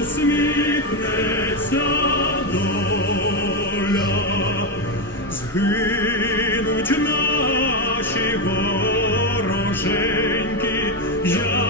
усміхнеться доля. Згинуть наші вороженьки, як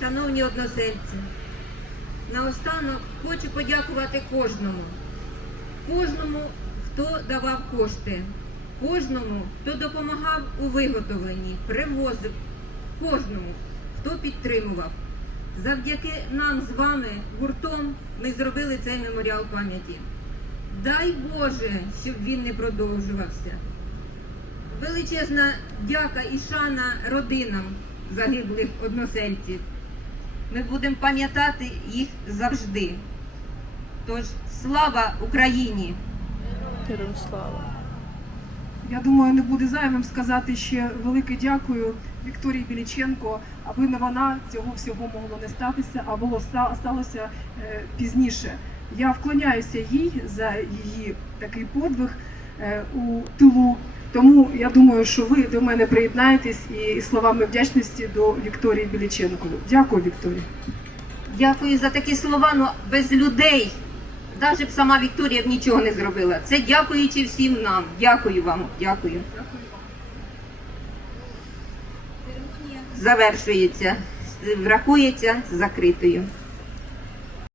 Шановні односельці, наостанок хочу подякувати кожному, кожному, хто давав кошти, кожному, хто допомагав у виготовленні, привозив, кожному, хто підтримував. Завдяки нам з вами гуртом ми зробили цей меморіал пам'яті. Дай Боже, щоб він не продовжувався. Величезна дяка і шана родинам загиблих односельців. Ми будемо пам'ятати їх завжди. Тож слава Україні! Героям слава. Я думаю, не буде зайвим сказати ще велике дякую Вікторії Біліченко, аби не вона цього всього могло не статися, а було сталося е, пізніше. Я вклоняюся їй за її такий подвиг е, у тилу. Тому я думаю, що ви до мене приєднаєтесь і словами вдячності до Вікторії Біліченко. Дякую, Вікторія. Дякую за такі слова, ну без людей. Навіть сама Вікторія б нічого не зробила. Це дякуючи всім нам. Дякую вам. Дякую. Завершується, врахується закритою.